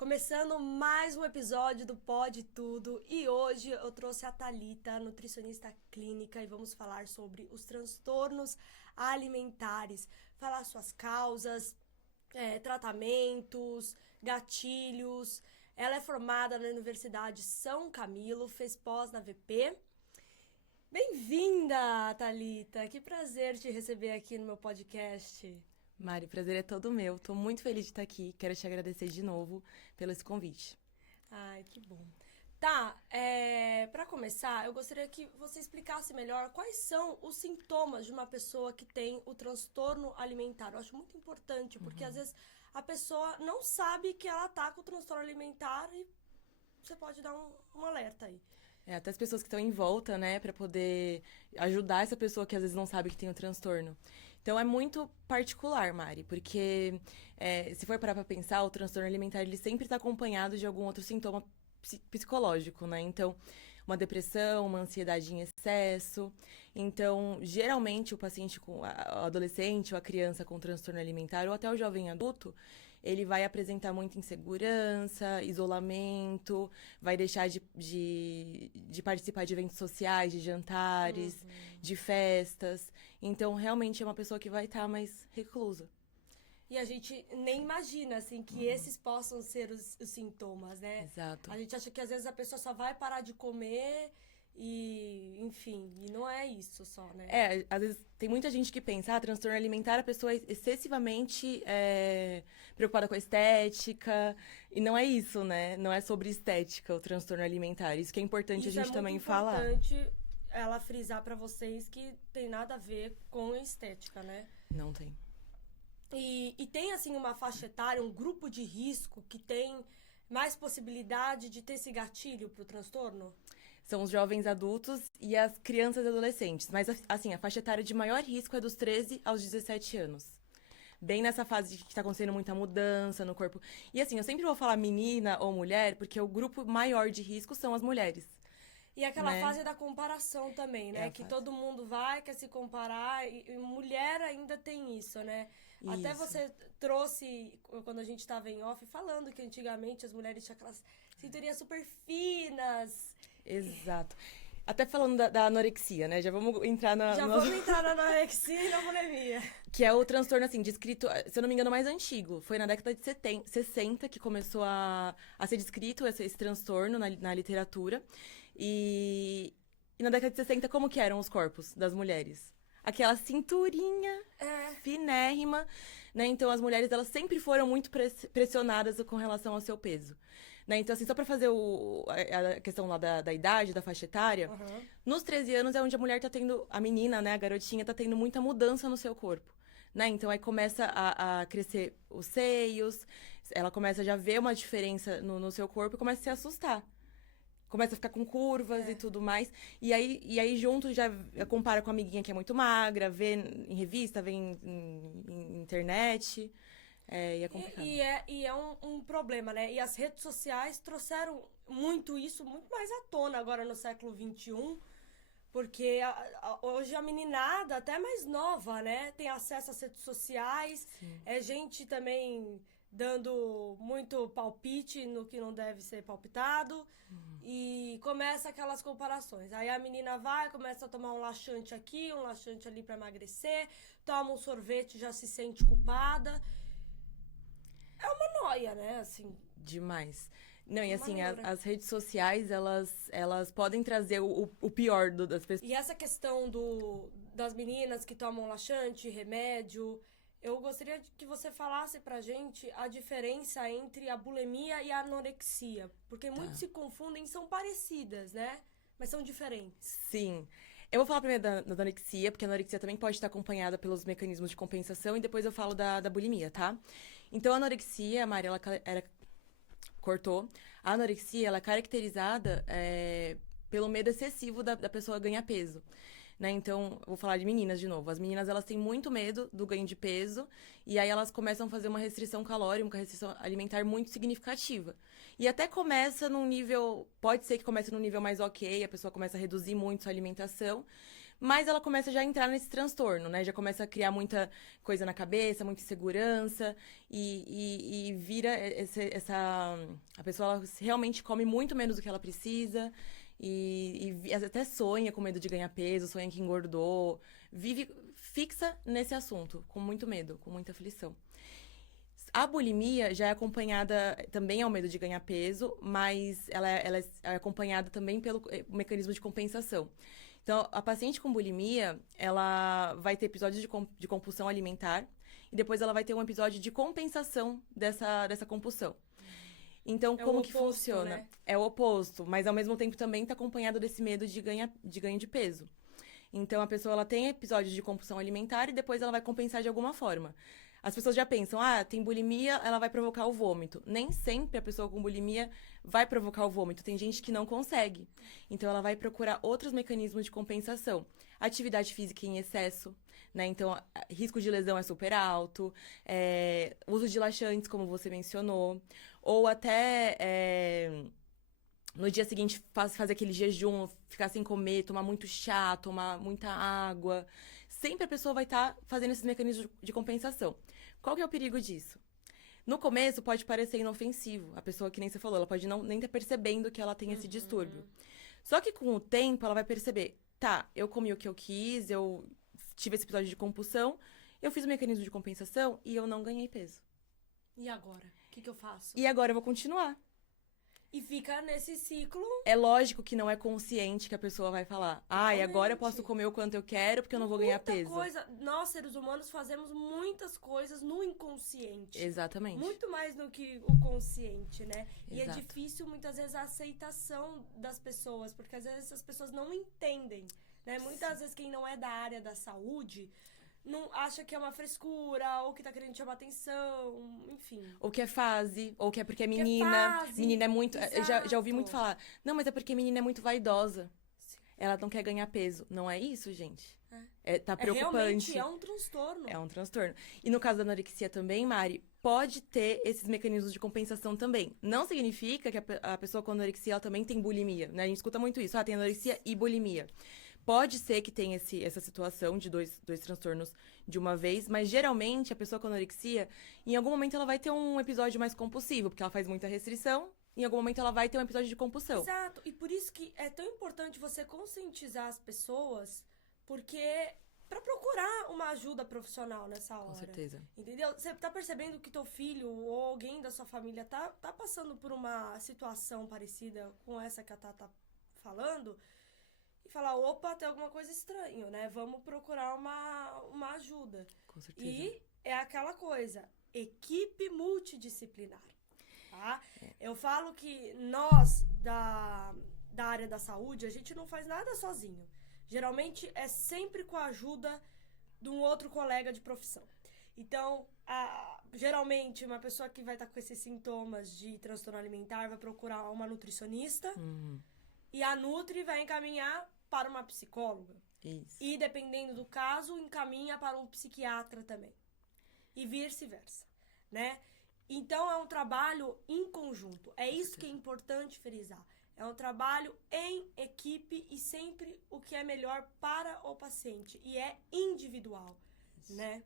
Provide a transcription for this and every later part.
Começando mais um episódio do Pode Tudo e hoje eu trouxe a Thalita, nutricionista clínica, e vamos falar sobre os transtornos alimentares, falar suas causas, tratamentos, gatilhos. Ela é formada na Universidade São Camilo, fez pós na VP. Bem-vinda, Thalita! Que prazer te receber aqui no meu podcast. Mari, o prazer é todo meu. Tô muito feliz de estar aqui. Quero te agradecer de novo pelo esse convite. Ai, que bom. Tá, para começar, eu gostaria que você explicasse melhor quais são os sintomas de uma pessoa que tem o transtorno alimentar. Eu acho muito importante, porque às vezes a pessoa não sabe que ela tá com o transtorno alimentar e você pode dar um alerta aí. Até as pessoas que estão em volta, né, para poder ajudar essa pessoa que às vezes não sabe que tem o transtorno. Então é muito particular, Mari, porque se for parar pra pensar, o transtorno alimentar ele sempre está acompanhado de algum outro sintoma psicológico, né? Então, uma depressão, uma ansiedade em excesso. Então, geralmente o paciente, o adolescente ou a criança com transtorno alimentar, ou até o jovem adulto, ele vai apresentar muita insegurança, isolamento, vai deixar de participar de eventos sociais, de jantares, de festas. Então, realmente é uma pessoa que vai estar mais reclusa. E a gente nem imagina, assim, que esses possam ser os sintomas, né? Exato. A gente acha que às vezes a pessoa só vai parar de comer e, enfim, e não é isso só, né? Às vezes tem muita gente que pensa, transtorno alimentar, a pessoa é excessivamente preocupada com a estética, e não é isso, né? Não é sobre estética o transtorno alimentar. Isso que é importante a gente também falar. É muito importante ela frisar pra vocês que tem nada a ver com estética, né? Não tem. E tem, assim, uma faixa etária, um grupo de risco que tem mais possibilidade de ter esse gatilho pro transtorno? São os jovens adultos e as crianças e adolescentes. Mas, assim, a faixa etária de maior risco é dos 13 aos 17 anos. Bem nessa fase de que tá acontecendo muita mudança no corpo. E, assim, eu sempre vou falar menina ou mulher, porque o grupo maior de risco são as mulheres. E aquela fase da comparação também, né? Que todo mundo quer se comparar, e mulher ainda tem isso, né? Isso. Até você trouxe, quando a gente estava em off, falando que antigamente as mulheres tinham aquelas cinturinhas super finas. Exato. Até falando da anorexia, né? Já vamos entrar Vamos entrar na anorexia e na bulimia. Que é o transtorno, assim, descrito, se eu não me engano, mais antigo. Foi na década de 60 que começou a ser descrito esse transtorno na literatura. E na década de 60, como que eram os corpos das mulheres? Aquela cinturinha finérrima, né? Então, as mulheres, elas sempre foram muito pressionadas com relação ao seu peso. Né? Então, assim, só pra fazer a questão lá da idade, da faixa etária, nos 13 anos é onde a mulher tá tendo, a menina, né, a garotinha, tá tendo muita mudança no seu corpo. Né? Então, aí começa a crescer os seios, ela começa a já ver uma diferença no seu corpo e começa a se assustar. Começa a ficar com curvas e tudo mais. E aí junto, já compara com a amiguinha que é muito magra, vê em revista, vê em internet. E é complicado. E é um problema, né? E as redes sociais trouxeram muito isso, muito mais à tona agora no século XXI. Porque hoje a meninada, até mais nova, né? Tem acesso às redes sociais. Sim. É gente também dando muito palpite no que não deve ser palpitado. E começa aquelas comparações. Aí a menina começa a tomar um laxante aqui, um laxante ali pra emagrecer. Toma um sorvete, já se sente culpada. É uma noia, né? Assim. Demais. Não, e assim, as redes sociais, elas podem trazer o pior das pessoas. E essa questão das meninas que tomam laxante, remédio, eu gostaria que você falasse pra gente a diferença entre a bulimia e a anorexia. Porque muitos se confundem, são parecidas, né? Mas são diferentes. Sim. Eu vou falar primeiro da anorexia, porque a anorexia também pode estar acompanhada pelos mecanismos de compensação, e depois eu falo da bulimia, tá? Então, a anorexia, a Mari, ela cortou. A anorexia, ela é caracterizada pelo medo excessivo da pessoa ganhar peso. Né? Então, vou falar de meninas de novo. As meninas, elas têm muito medo do ganho de peso, e aí elas começam a fazer uma restrição calórica, uma restrição alimentar muito significativa. E até começa num nível, pode ser que comece num nível mais ok, a pessoa começa a reduzir muito sua alimentação, mas ela começa já a entrar nesse transtorno, né? Já começa a criar muita coisa na cabeça, muita insegurança, e vira a pessoa ela realmente come muito menos do que ela precisa, e até sonha com medo de ganhar peso, sonha que engordou, vive fixa nesse assunto, com muito medo, com muita aflição. A bulimia já é acompanhada, também ao medo de ganhar peso, mas ela é acompanhada também pelo mecanismo de compensação. Então, a paciente com bulimia, ela vai ter episódios de compulsão alimentar e depois ela vai ter um episódio de compensação dessa compulsão. Então, como que funciona? Né? É o oposto, mas ao mesmo tempo também está acompanhado desse medo de ganho de peso. Então, a pessoa ela tem episódios de compulsão alimentar e depois ela vai compensar de alguma forma. As pessoas já pensam, tem bulimia, ela vai provocar o vômito. Nem sempre a pessoa com bulimia vai provocar o vômito. Tem gente que não consegue. Então, ela vai procurar outros mecanismos de compensação. Atividade física em excesso, né? Então, risco de lesão é super alto. Uso de laxantes, como você mencionou. Ou até... no dia seguinte, fazer aquele jejum, ficar sem comer, tomar muito chá, tomar muita água. Sempre a pessoa vai estar fazendo esses mecanismos de compensação. Qual que é o perigo disso? No começo, pode parecer inofensivo. A pessoa, que nem você falou, ela pode nem estar percebendo que ela tem esse distúrbio. Só que com o tempo, ela vai perceber, eu comi o que eu quis, eu tive esse episódio de compulsão, eu fiz o mecanismo de compensação e eu não ganhei peso. E agora? O que eu faço? E agora eu vou continuar. E fica nesse ciclo. É lógico que não é consciente que a pessoa vai falar, e agora eu posso comer o quanto eu quero porque eu não vou ganhar peso. Nós, seres humanos, fazemos muitas coisas no inconsciente. Exatamente. Muito mais do que o consciente, né? Exato. E é difícil, muitas vezes, a aceitação das pessoas, porque às vezes as pessoas não entendem, né? Muitas vezes quem não é da área da saúde... não acha que é uma frescura, ou que tá querendo chamar atenção, enfim. Ou que é fase, ou que é porque é menina. Menina é muito... Já ouvi muito falar, não, mas é porque menina é muito vaidosa. Sim. Ela não quer ganhar peso. Não é isso, gente. Tá preocupante. Realmente é um transtorno. É um transtorno. E no caso da anorexia também, Mari, pode ter esses mecanismos de compensação também. Não significa que a pessoa com anorexia ela também tem bulimia, né? A gente escuta muito isso. Tem anorexia e bulimia. Pode ser que tenha essa situação de dois transtornos de uma vez, mas geralmente a pessoa com anorexia, em algum momento ela vai ter um episódio mais compulsivo, porque ela faz muita restrição, em algum momento ela vai ter um episódio de compulsão. Exato, e por isso que é tão importante você conscientizar as pessoas, porque para procurar uma ajuda profissional nessa hora. Com certeza. Entendeu? Você tá percebendo que teu filho ou alguém da sua família tá passando por uma situação parecida com essa que a Tá falando... falar, opa, tem alguma coisa estranha, né? Vamos procurar uma ajuda. Com certeza. E é aquela coisa, equipe multidisciplinar, tá? Eu falo que nós, da área da saúde, a gente não faz nada sozinho. Geralmente, é sempre com a ajuda de um outro colega de profissão. Então, geralmente, uma pessoa que vai estar com esses sintomas de transtorno alimentar vai procurar uma nutricionista. E a Nutri vai encaminhar para uma psicóloga. Isso. E, dependendo do caso, encaminha para um psiquiatra também. E vice-versa, né? Então, é um trabalho em conjunto. É isso que é importante frisar. É um trabalho em equipe e sempre o que é melhor para o paciente. E é individual, né?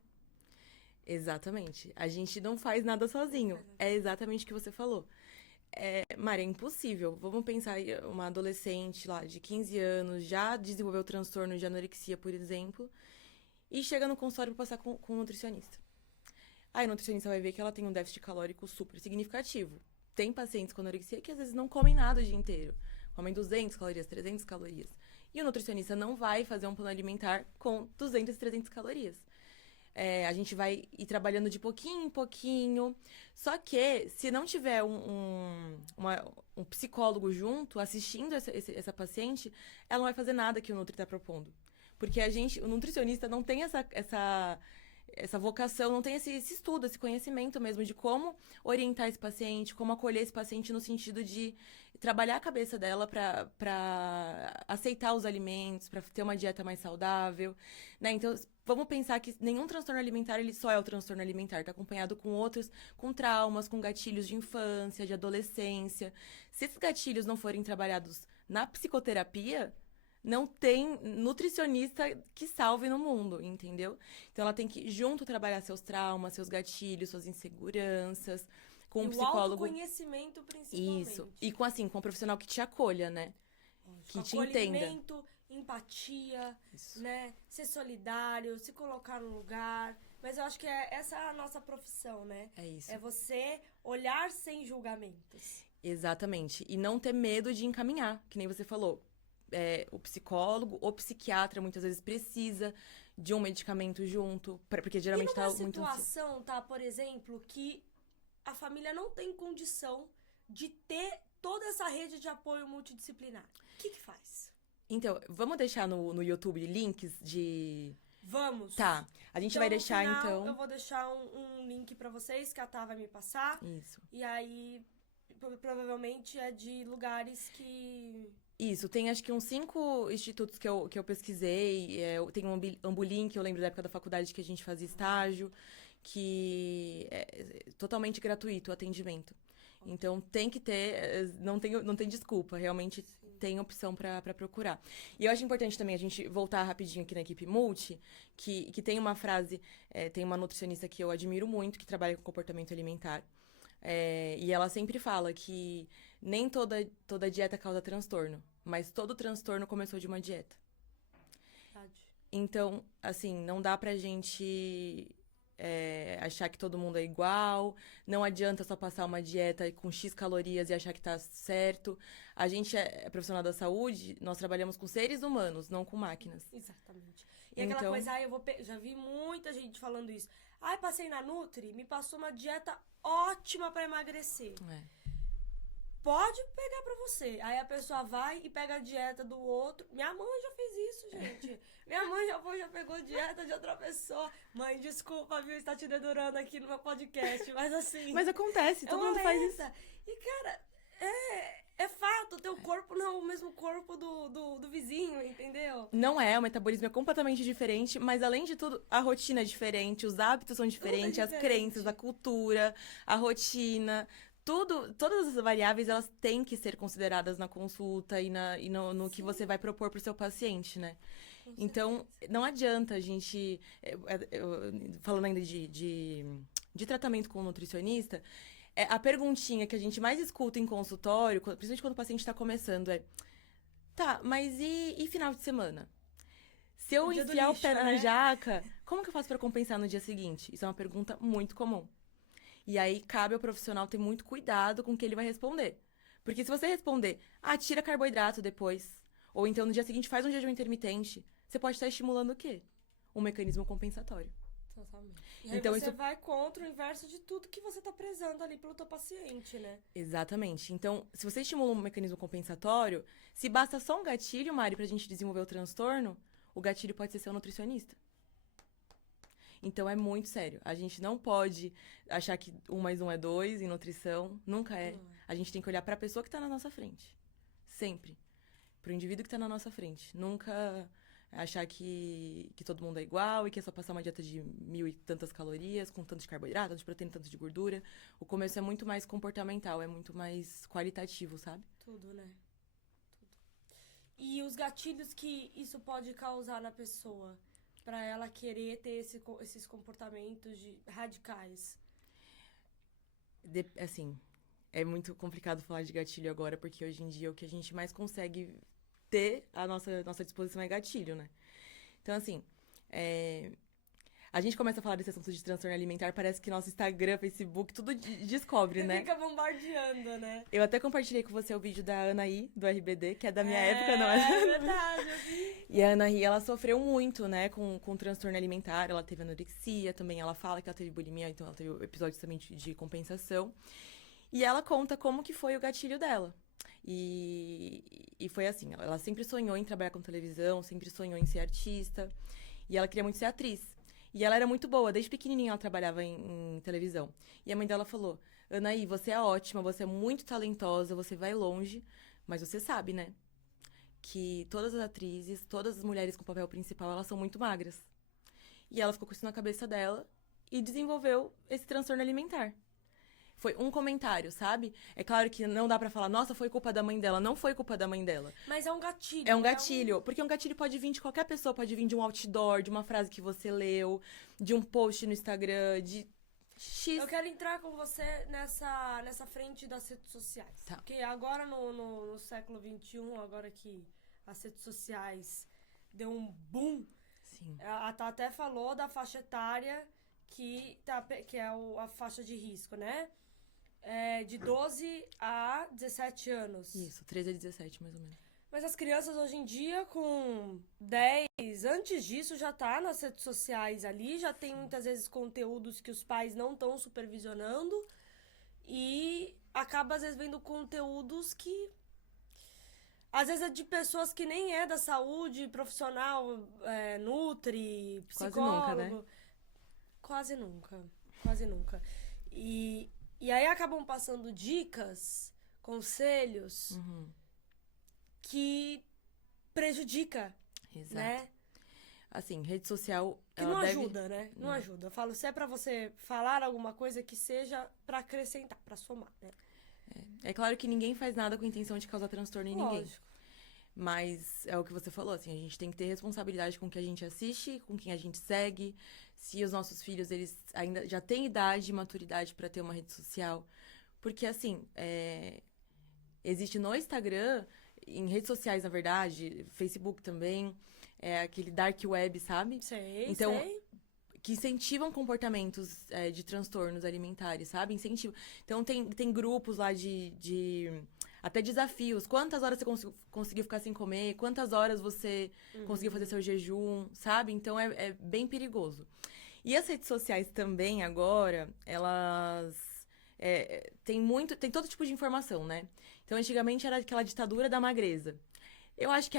Exatamente. A gente não faz nada sozinho. É exatamente o que você falou. Mari, é impossível. Vamos pensar em uma adolescente lá de 15 anos, já desenvolveu transtorno de anorexia, por exemplo, e chega no consultório para passar com um nutricionista. Aí o nutricionista vai ver que ela tem um déficit calórico super significativo. Tem pacientes com anorexia que às vezes não comem nada o dia inteiro. Comem 200 calorias, 300 calorias. E o nutricionista não vai fazer um plano alimentar com 200, 300 calorias. A gente vai ir trabalhando de pouquinho em pouquinho. Só que, se não tiver um psicólogo junto, assistindo essa paciente, ela não vai fazer nada que o Nutri está propondo. Porque o nutricionista não tem essa vocação, não tem esse estudo, esse conhecimento mesmo de como orientar esse paciente, como acolher esse paciente no sentido de trabalhar a cabeça dela para aceitar os alimentos, para ter uma dieta mais saudável, né? Então, vamos pensar que nenhum transtorno alimentar, ele só é o transtorno alimentar, está acompanhado com outros, com traumas, com gatilhos de infância, de adolescência. Se esses gatilhos não forem trabalhados na psicoterapia, não tem nutricionista que salve no mundo, entendeu? Então ela tem que junto trabalhar seus traumas, seus gatilhos, suas inseguranças, com um E o psicólogo. autoconhecimento, principalmente. Isso. E com um profissional que te acolha, né? Que te entenda. Acolhimento, empatia, Isso. né? Ser solidário, se colocar no lugar. Mas eu acho que essa é a nossa profissão, né? É isso. É você olhar sem julgamentos. Exatamente. E não ter medo de encaminhar, que nem você falou. O psicólogo ou psiquiatra muitas vezes precisa de um medicamento junto, porque geralmente E numa tá muito ansioso. situação, tá, por exemplo, que a família não tem condição de ter toda essa rede de apoio multidisciplinar. O que faz? Então, vamos deixar no YouTube links de... Vamos. Tá, a gente Então, vai no deixar, final, então... eu vou deixar um link pra vocês que a Tá vai me passar. Isso. E aí, provavelmente é de lugares que... Isso, tem acho que uns 5 institutos que eu pesquisei. Tem um Ambulim, que eu lembro da época da faculdade que a gente fazia estágio, que é totalmente gratuito o atendimento. Então tem que ter, não tem desculpa, realmente tem opção pra procurar. E eu acho importante também a gente voltar rapidinho aqui na equipe Multi, que tem uma frase, tem uma nutricionista que eu admiro muito, que trabalha com comportamento alimentar. E ela sempre fala que nem toda dieta causa transtorno, mas todo transtorno começou de uma dieta. Verdade. Então, assim, não dá pra gente achar que todo mundo é igual, não adianta só passar uma dieta com X calorias e achar que tá certo. A gente é profissional da saúde, nós trabalhamos com seres humanos, não com máquinas. Exatamente. E aquela Então- coisa, já vi muita gente falando isso. Ai, passei na Nutri, me passou uma dieta ótima pra emagrecer. Pode pegar pra você. Aí a pessoa vai e pega a dieta do outro. Minha mãe já fez isso, gente. Minha mãe já pegou dieta de outra pessoa. Mãe, desculpa, viu, está te dedurando aqui no meu podcast, mas assim... Mas acontece, todo uma mundo faz isso. lenta. E, cara, é fato, o teu corpo não é o mesmo corpo do vizinho, entendeu? Não o metabolismo é completamente diferente, mas além de tudo, a rotina é diferente, os hábitos são diferentes, as diferente. crenças, a cultura, a rotina, todas as variáveis, elas têm que ser consideradas na consulta e no que você vai propor pro seu paciente, né? Então, não adianta a gente, falando ainda de tratamento com o nutricionista, a perguntinha que a gente mais escuta em consultório, principalmente quando o paciente está começando, tá, mas e final de semana? Se eu O dia do enfiar o lixo, pé na né? jaca, como que eu faço para compensar no dia seguinte? Isso é uma pergunta muito comum. E aí, cabe ao profissional ter muito cuidado com o que ele vai responder. Porque se você responder, tira carboidrato depois, ou então no dia seguinte faz um jejum intermitente, você pode estar estimulando o quê? Um mecanismo compensatório. Totalmente. E aí Então, você isso- vai contra o inverso de tudo que você tá prezando ali pelo teu paciente, né? Exatamente. Então, se você estimula um mecanismo compensatório, se basta só um gatilho, Mari, pra gente desenvolver o transtorno, o gatilho pode ser seu nutricionista. Então, é muito sério. A gente não pode achar que 1 mais 1 é 2 em nutrição. Nunca é. Não é. A gente tem que olhar pra pessoa que tá na nossa frente. Sempre. Pro indivíduo que tá na nossa frente. Nunca achar que todo mundo é igual e que é só passar uma dieta de 1000 e tantas calorias, com tanto de carboidrato, tanto de proteína, tanto de gordura. O começo é muito mais comportamental, é muito mais qualitativo, sabe? Tudo, né? Tudo. E os gatilhos que isso pode causar na pessoa, pra ela querer ter esses comportamentos radicais. Assim, é muito complicado falar de gatilho agora, porque hoje em dia o que a gente mais consegue ter à nossa disposição é gatilho, né? Então, assim, a gente começa a falar desse assunto de transtorno alimentar, parece que nosso Instagram, Facebook, tudo descobre, né? Fica bombardeando, né? Eu até compartilhei com você o vídeo da Anaí, do RBD, que é da minha época, não é? É verdade, eu vi. E a Anaí, ela sofreu muito, né, com transtorno alimentar. Ela teve anorexia também. Ela fala que ela teve bulimia, então ela teve episódios também de compensação. E ela conta como que foi o gatilho dela. E foi assim, ela sempre sonhou em trabalhar com televisão, sempre sonhou em ser artista. E ela queria muito ser atriz. E ela era muito boa, desde pequenininha ela trabalhava em televisão. E a mãe dela falou, Anaí, você é ótima, você é muito talentosa, você vai longe, mas você sabe, né? Que todas as atrizes, todas as mulheres com papel principal, elas são muito magras. E ela ficou com isso na cabeça dela e desenvolveu esse transtorno alimentar. Foi um comentário, sabe? É claro que não dá pra falar, nossa, foi culpa da mãe dela. Não foi culpa da mãe dela. Mas é um gatilho. É um gatilho. Porque um gatilho pode vir de qualquer pessoa. Pode vir de um outdoor, de uma frase que você leu, de um post no Instagram, de X. Eu quero entrar com você nessa frente das redes sociais. Tá. Porque agora no século XXI, agora que as redes sociais deu um boom, Sim. a Tá até falou da faixa etária que é a faixa de risco, né? De 12 a 17 anos. Isso, 13 a 17, mais ou menos. Mas as crianças hoje em dia, com 10, antes disso, já tá nas redes sociais ali, já tem muitas vezes conteúdos que os pais não estão supervisionando e acaba, às vezes, vendo conteúdos que, às vezes, é de pessoas que nem é da saúde, profissional, nutri, psicólogo. Quase nunca, né? Quase nunca, quase nunca. E aí acabam passando dicas, conselhos que prejudica, Exato. né? Assim, rede social... Que não ajuda, né? Não ajuda. Eu falo, se é pra você falar alguma coisa que seja pra acrescentar, pra somar, né? É claro que ninguém faz nada com a intenção de causar transtorno em ninguém. Lógico. Mas é o que você falou, assim, a gente tem que ter responsabilidade com o que a gente assiste, com quem a gente segue. Se os nossos filhos, eles ainda já têm idade e maturidade pra ter uma rede social. Porque, assim, existe no Instagram, em redes sociais, na verdade, Facebook também, aquele dark web, sabe? Sei. Que incentivam comportamentos de transtornos alimentares, sabe? Incentivam. Então, tem grupos lá até desafios. Quantas horas você conseguiu ficar sem comer? Quantas horas você conseguiu fazer seu jejum, sabe? Então, é bem perigoso. E as redes sociais também, agora, elas... tem todo tipo de informação, né? Então, antigamente era aquela ditadura da magreza. Eu acho que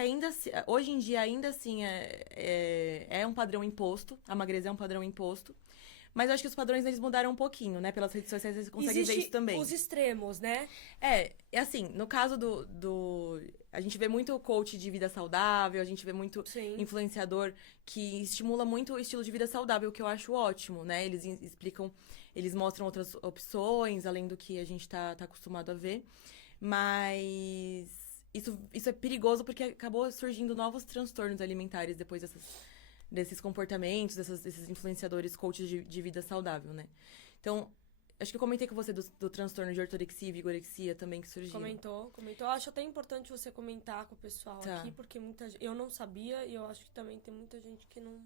hoje em dia, ainda assim, é um padrão imposto. A magreza é um padrão imposto. Mas eu acho que os padrões, eles mudaram um pouquinho, né? Pelas redes sociais, você consegue ver isso também. Os extremos, né? Assim, no caso a gente vê muito coach de vida saudável, a gente vê muito influenciador que estimula muito o estilo de vida saudável, que eu acho ótimo, né? Eles explicam, eles mostram outras opções, além do que a gente tá acostumado a ver. Mas isso é perigoso porque acabou surgindo novos transtornos alimentares depois desses comportamentos, desses influenciadores coaches de vida saudável, né? Então, acho que eu comentei com você do transtorno de ortorexia e vigorexia também que surgiu. Comentou. Eu acho até importante você comentar com o pessoal aqui, porque eu não sabia e eu acho que também tem muita gente que não...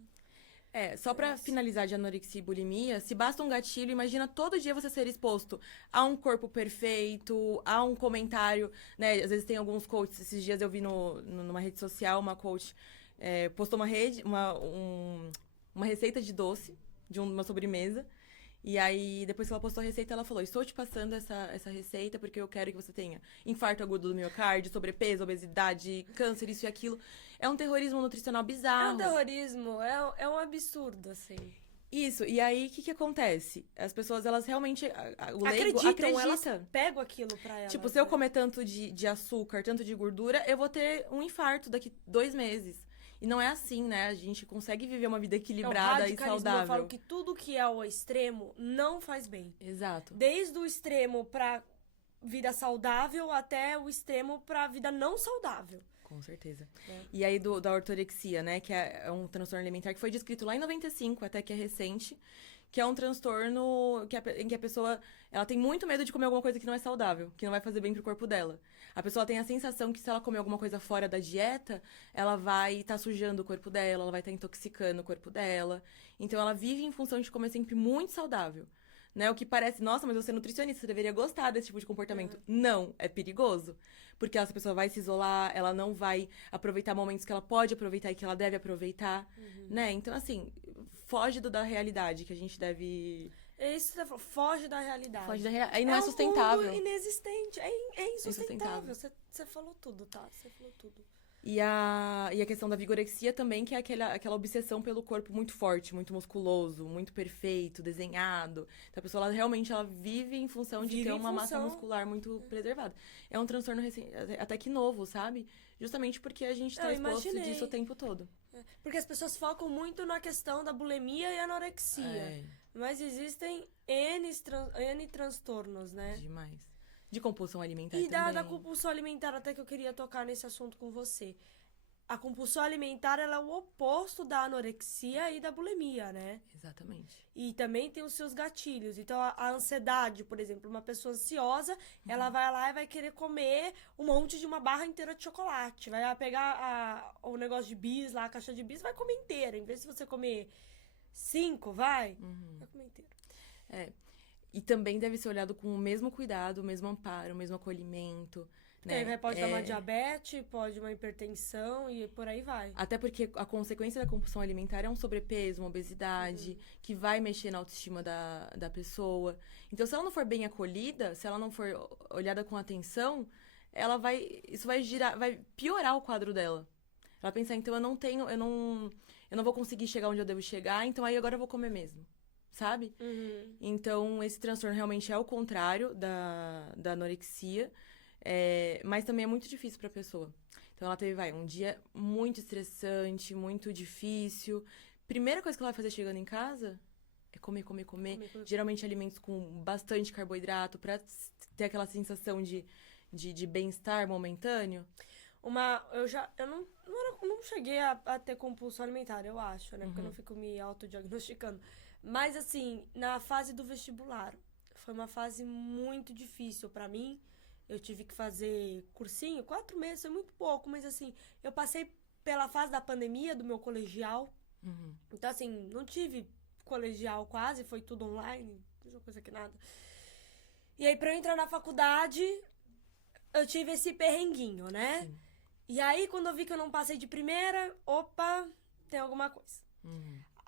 Só pra finalizar de anorexia e bulimia, se basta um gatilho, imagina todo dia você ser exposto a um corpo perfeito, a um comentário, né? Às vezes tem alguns coaches, esses dias eu vi numa rede social, uma coach postou uma receita de doce, de uma sobremesa, e aí depois que ela postou a receita, ela falou, estou te passando essa receita porque eu quero que você tenha infarto agudo do miocárdio, sobrepeso, obesidade, câncer, isso e aquilo. É um terrorismo nutricional bizarro. É um terrorismo, é um absurdo, assim. Isso, e aí o que acontece? As pessoas, elas realmente, o leigo acredita. Elas pegam aquilo pra elas. Tipo, se eu comer tanto de açúcar, tanto de gordura, eu vou ter um infarto daqui 2 meses. E não é assim, né? A gente consegue viver uma vida equilibrada e saudável. Eu falo que tudo que é ao extremo não faz bem. Exato. Desde o extremo pra vida saudável até o extremo pra vida não saudável. Com certeza. E aí da ortorexia, né? Que é um transtorno alimentar que foi descrito lá em 95, até que é recente. Que é um transtorno em que a pessoa ela tem muito medo de comer alguma coisa que não é saudável, que não vai fazer bem pro corpo dela. A pessoa tem a sensação que se ela comer alguma coisa fora da dieta, ela vai estar sujando o corpo dela, ela vai estar intoxicando o corpo dela. Então ela vive em função de comer sempre muito saudável. Né? O que parece, nossa, mas você é nutricionista, você deveria gostar desse tipo de comportamento. Não, é perigoso. Porque essa pessoa vai se isolar, ela não vai aproveitar momentos que ela pode aproveitar e que ela deve aproveitar, né? Então, assim, foge da realidade que a gente deve... É isso que você falou, foge da realidade. Foge da realidade. Aí não é sustentável. É inexistente, é insustentável. Você falou tudo, tá? Você falou tudo. E a questão da vigorexia também, que é aquela obsessão pelo corpo muito forte, muito musculoso, muito perfeito, desenhado. Então a pessoa realmente vive em função de ter uma massa muscular muito preservada. É um transtorno até que novo, sabe? Justamente porque a gente tá exposto disso o tempo todo. Porque as pessoas focam muito na questão da bulimia e anorexia. Mas existem N transtornos, né? Demais. De compulsão alimentar E também. da compulsão alimentar, até que eu queria tocar nesse assunto com você. A compulsão alimentar, ela é o oposto da anorexia e da bulimia, né? Exatamente. E também tem os seus gatilhos. Então, a ansiedade, por exemplo, uma pessoa ansiosa, ela vai lá e vai querer comer um monte de uma barra inteira de chocolate. Vai pegar o negócio de bis lá, a caixa de bis, vai comer inteira. Em vez de você comer 5, vai comer inteira. E também deve ser olhado com o mesmo cuidado, o mesmo amparo, o mesmo acolhimento, né? Aí pode dar uma diabetes, pode uma hipertensão e por aí vai. Até porque a consequência da compulsão alimentar é um sobrepeso, uma obesidade, que vai mexer na autoestima da pessoa. Então, se ela não for bem acolhida, se ela não for olhada com atenção, isso vai piorar o quadro dela. Ela pensar, então eu não vou conseguir chegar onde eu devo chegar, então aí agora eu vou comer mesmo. Sabe? Então, esse transtorno realmente é o contrário da anorexia, mas também é muito difícil pra pessoa. Então, ela teve, um dia muito estressante, muito difícil. Primeira coisa que ela vai fazer chegando em casa é comer. Geralmente, alimentos com bastante carboidrato, pra ter aquela sensação de bem-estar momentâneo. Eu não cheguei a ter compulsão alimentar, eu acho, né? Porque eu não fico me autodiagnosticando. Mas, assim, na fase do vestibular, foi uma fase muito difícil pra mim. Eu tive que fazer cursinho, 4 meses, foi muito pouco, mas, assim, eu passei pela fase da pandemia do meu colegial. Então, assim, não tive colegial quase, foi tudo online, mesma coisa que nada. E aí, pra eu entrar na faculdade, eu tive esse perrenguinho, né? Sim. E aí, quando eu vi que eu não passei de primeira, opa, tem alguma coisa.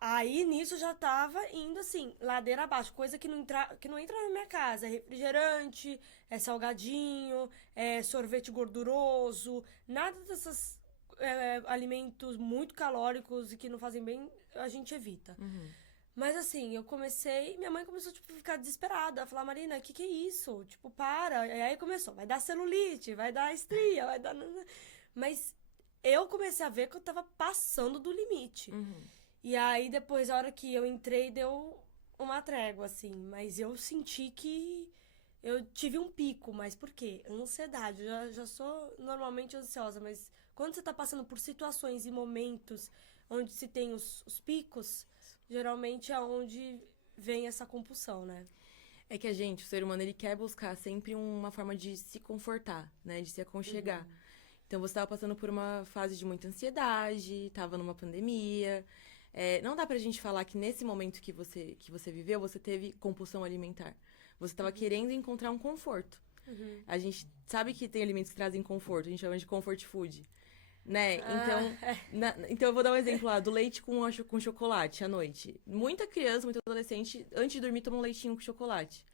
Aí, nisso, já tava indo, assim, ladeira abaixo. Coisa que não entra na minha casa. É refrigerante, é salgadinho, é sorvete gorduroso. Nada desses alimentos muito calóricos e que não fazem bem, a gente evita. Mas, assim, minha mãe começou, tipo, a ficar desesperada. A falar, Marina, o que é isso? Tipo, para. E aí começou, vai dar celulite, vai dar estria, vai dar... Mas eu comecei a ver que eu tava passando do limite. E aí, depois, a hora que eu entrei, deu uma trégua, assim. Mas eu senti que eu tive um pico. Mas por quê? Ansiedade. Eu já sou normalmente ansiosa, mas quando você tá passando por situações e momentos onde se tem os picos, geralmente é onde vem essa compulsão, né? É que o ser humano, ele quer buscar sempre uma forma de se confortar, né? De se aconchegar. Então, você estava passando por uma fase de muita ansiedade, estava numa pandemia. Não dá pra gente falar que nesse momento que você viveu, você teve compulsão alimentar. Você estava querendo encontrar um conforto. A gente sabe que tem alimentos que trazem conforto, a gente chama de comfort food, né? Então eu vou dar um exemplo lá, do leite com chocolate à noite. Muita criança, muito adolescente, antes de dormir, toma um leitinho com chocolate.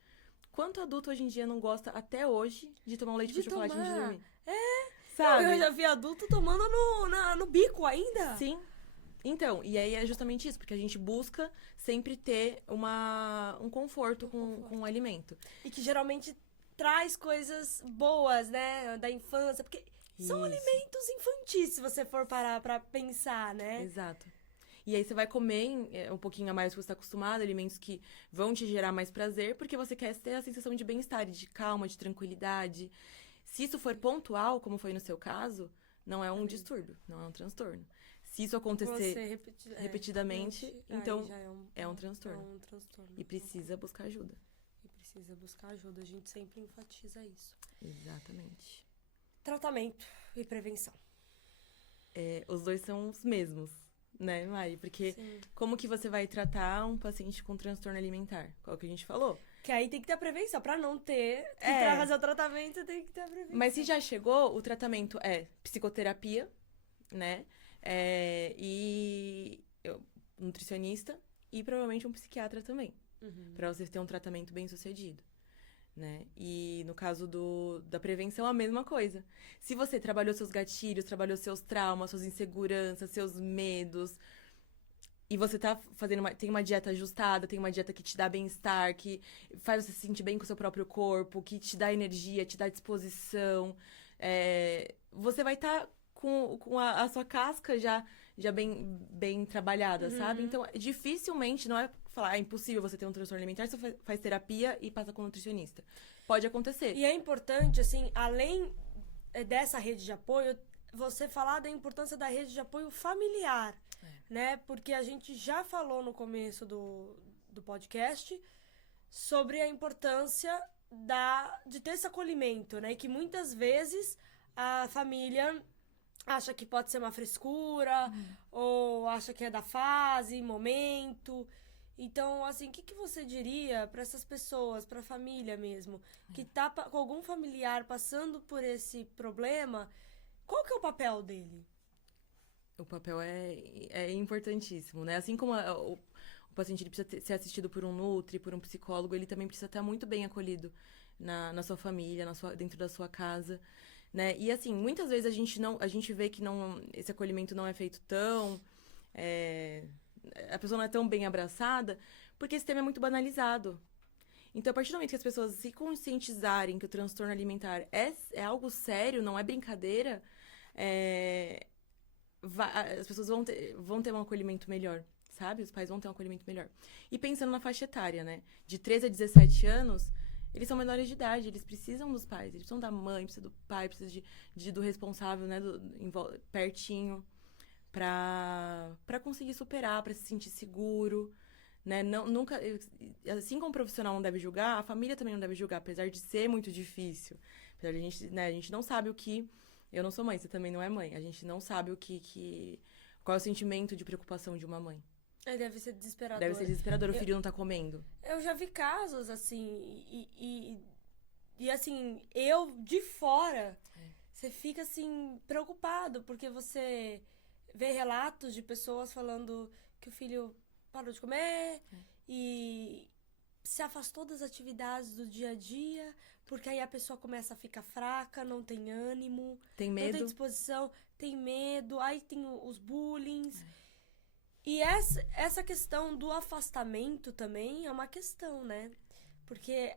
Quanto adulto hoje em dia não gosta, até hoje, de tomar um leite com chocolate antes de dormir? Sabe? Eu já vi adulto tomando no bico ainda. Sim. Então, e aí é justamente isso, porque a gente busca sempre ter um conforto com o alimento. E que geralmente traz coisas boas, né, da infância, porque são alimentos infantis, se você for parar pra pensar, né? Exato. E aí você vai comer um pouquinho a mais do que você está acostumado, alimentos que vão te gerar mais prazer, porque você quer ter a sensação de bem-estar, de calma, de tranquilidade. Se isso for pontual, como foi no seu caso, não é um distúrbio, não é um transtorno. Se isso acontecer repetidamente, então é um transtorno. É um transtorno. E precisa buscar ajuda. A gente sempre enfatiza isso. Exatamente. Tratamento e prevenção. Os dois são os mesmos, né, Mari? Porque como que você vai tratar um paciente com transtorno alimentar? Qual que a gente falou? Que aí tem que ter a prevenção. Pra não ter, pra fazer o tratamento, tem que ter a prevenção. Mas se já chegou, o tratamento é psicoterapia, né? Nutricionista e provavelmente um psiquiatra também. Pra você ter um tratamento bem sucedido, né? E no caso da prevenção, a mesma coisa. Se você trabalhou seus gatilhos, trabalhou seus traumas, suas inseguranças, seus medos, e você tem uma dieta ajustada, tem uma dieta que te dá bem-estar, que faz você se sentir bem com o seu próprio corpo, que te dá energia, te dá disposição, você vai estar com a sua casca já bem trabalhada, sabe? Então, dificilmente, não é falar, é impossível você ter um transtorno alimentar se você faz terapia e passa com um nutricionista. Pode acontecer. E é importante, assim, além dessa rede de apoio, você falar da importância da rede de apoio familiar, né? Porque a gente já falou no começo do podcast sobre a importância de ter esse acolhimento, né? E que muitas vezes a família acha que pode ser uma frescura, ou acha que é da fase, momento. Então, assim, o que você diria para essas pessoas, para a família mesmo, que tá com algum familiar passando por esse problema? Qual que é o papel dele? O papel é importantíssimo, né? Assim como o paciente ele precisa ser assistido por um nutri, por um psicólogo, ele também precisa estar muito bem acolhido na sua família, dentro da sua casa, né? E assim, muitas vezes a gente vê que esse acolhimento não é feito a pessoa não é tão bem abraçada, porque esse tema é muito banalizado. Então, a partir do momento que as pessoas se conscientizarem que o transtorno alimentar é algo sério, não é brincadeira, as pessoas vão ter um acolhimento melhor, sabe? Os pais vão ter um acolhimento melhor. E pensando na faixa etária, né? De 13 a 17 anos, eles são menores de idade, eles precisam dos pais, eles precisam da mãe, precisam do pai, precisam do responsável, né? Pertinho, pra conseguir superar, pra se sentir seguro, né? Nunca, assim como o profissional não deve julgar, a família também não deve julgar, apesar de ser muito difícil. Apesar de a gente não sabe o que... Eu não sou mãe, você também não é mãe. A gente não sabe qual é o sentimento de preocupação de uma mãe. Deve ser desesperador. Deve ser desesperador, o filho não tá comendo. Eu já vi casos, assim, e assim, eu de fora, você fica, assim, preocupado, porque você vê relatos de pessoas falando que o filho parou de comer e se afastou das atividades do dia a dia, porque aí a pessoa começa a ficar fraca, não tem ânimo, tem medo, não tem disposição, tem medo, aí tem os bullying. E essa questão do afastamento também é uma questão, né? Porque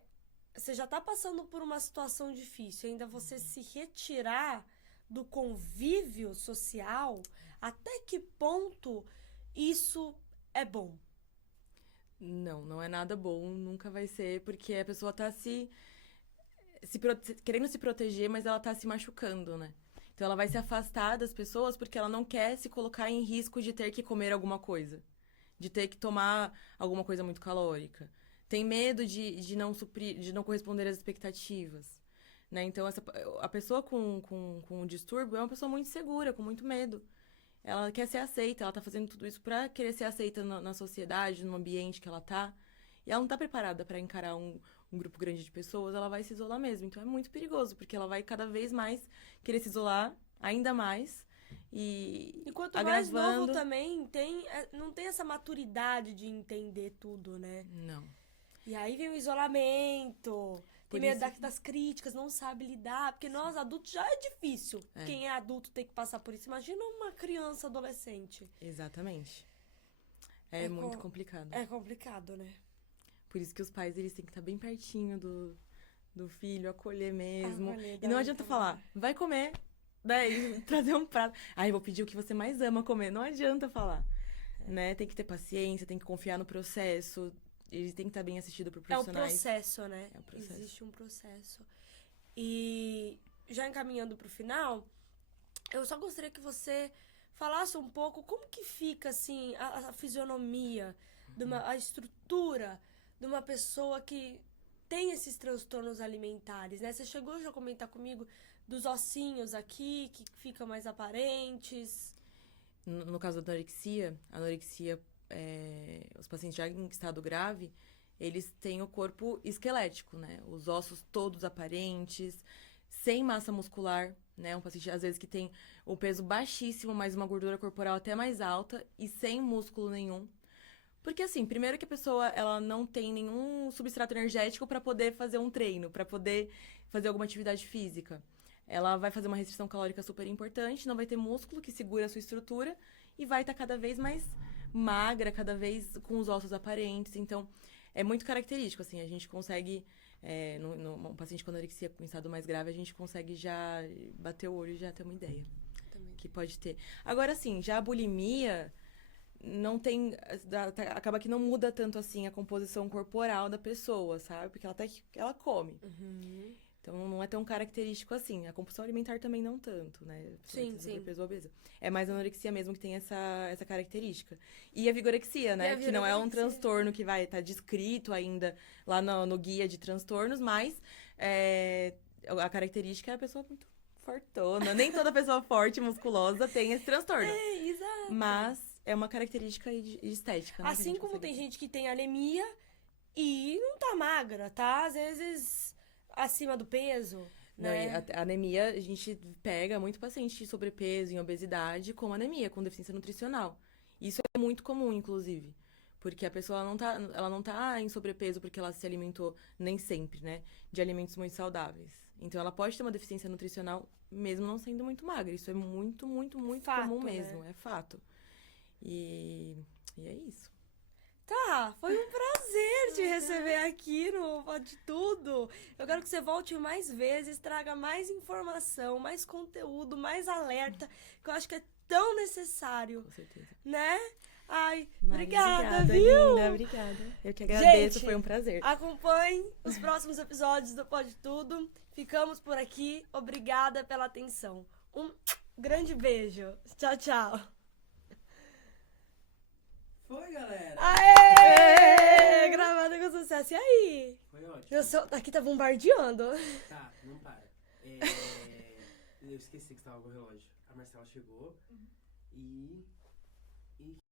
você já tá passando por uma situação difícil, ainda você se retirar do convívio social, até que ponto isso é bom? Não é nada bom, nunca vai ser, porque a pessoa tá querendo se proteger, mas ela tá se machucando, né? Então ela vai se afastar das pessoas porque ela não quer se colocar em risco de ter que comer alguma coisa, de ter que tomar alguma coisa muito calórica. Tem medo de não suprir, de não corresponder às expectativas, né? Então a pessoa com um distúrbio é uma pessoa muito insegura, com muito medo. Ela quer ser aceita, ela tá fazendo tudo isso pra querer ser aceita na sociedade, no ambiente que ela tá. E ela não tá preparada pra encarar um grupo grande de pessoas, ela vai se isolar mesmo. Então é muito perigoso, porque ela vai cada vez mais querer se isolar, ainda mais. E quanto agravando... mais novo também, não tem essa maturidade de entender tudo, né? Não. E aí vem o isolamento... Tem Por medo isso... das críticas, não sabe lidar. Porque nós, adultos, já é difícil. Quem é adulto tem que passar por isso. Imagina uma criança, adolescente. Exatamente. É muito complicado. É complicado, né? Por isso que os pais, eles têm que estar bem pertinho do filho, acolher mesmo. E não adianta falar, vai comer, daí trazer um prato. Eu vou pedir o que você mais ama comer. Não adianta falar, né? Tem que ter paciência, tem que confiar no processo. Ele tem que estar bem assistido por profissionais. É o processo, né? É o processo. Existe um processo. E já encaminhando pro final, eu só gostaria que você falasse um pouco como que fica, assim, a fisionomia, a estrutura de uma pessoa que tem esses transtornos alimentares, né? Você chegou já a comentar comigo dos ossinhos aqui, que ficam mais aparentes. No caso da anorexia, os pacientes já em estado grave, eles têm o corpo esquelético, né? Os ossos todos aparentes, sem massa muscular, né? Um paciente, às vezes, que tem o peso baixíssimo, mas uma gordura corporal até mais alta e sem músculo nenhum. Porque, assim, primeiro que a pessoa, ela não tem nenhum substrato energético para poder fazer um treino, para poder fazer alguma atividade física. Ela vai fazer uma restrição calórica super importante, não vai ter músculo que segura a sua estrutura e vai estar cada vez mais magra, cada vez com os ossos aparentes. Então, é muito característico, assim, a gente consegue, um paciente com anorexia com estado mais grave, a gente consegue já bater o olho e já ter uma ideia. que pode ter. Agora, assim, já a bulimia não tem. Acaba que não muda tanto assim a composição corporal da pessoa, sabe? Porque ela até que ela come. Uhum. Então não é tão característico assim. A compulsão alimentar também não tanto, né? Sim, sim. Sobrepeso, obesa. É mais a anorexia mesmo que tem essa característica. E a vigorexia, né? Que não é um transtorno que vai estar descrito ainda lá no guia de transtornos, mas a característica é a pessoa muito fortona. Nem toda pessoa forte, musculosa, tem esse transtorno. Exato. Mas é uma característica estética, né? Assim como tem gente que tem anemia e não tá magra, tá? Às vezes acima do peso, Não, né? e a anemia, a gente pega muito paciente de sobrepeso e obesidade com anemia, com deficiência nutricional. Isso é muito comum, inclusive. Porque a pessoa ela não tá em sobrepeso porque ela se alimentou, nem sempre, né? De alimentos muito saudáveis. Então, ela pode ter uma deficiência nutricional mesmo não sendo muito magra. Isso é muito, muito, muito Fato, comum né? mesmo. É fato. E é isso. Tá, foi um prazer te receber aqui no Pode Tudo. Eu quero que você volte mais vezes, traga mais informação, mais conteúdo, mais alerta, que eu acho que é tão necessário, Com certeza. né? Ai, Mas obrigada, viu? linda, obrigada. Eu que agradeço, Gente, foi um prazer. Acompanhe os próximos episódios do Pode Tudo. Ficamos por aqui. Obrigada pela atenção. Um grande beijo. Tchau, tchau. Foi, galera! Aê! Gravada com sucesso. E aí? Foi ótimo. Meu som aqui tá bombardeando. Tá, não para. Eu esqueci que você tava com o relógio. A Marcela chegou e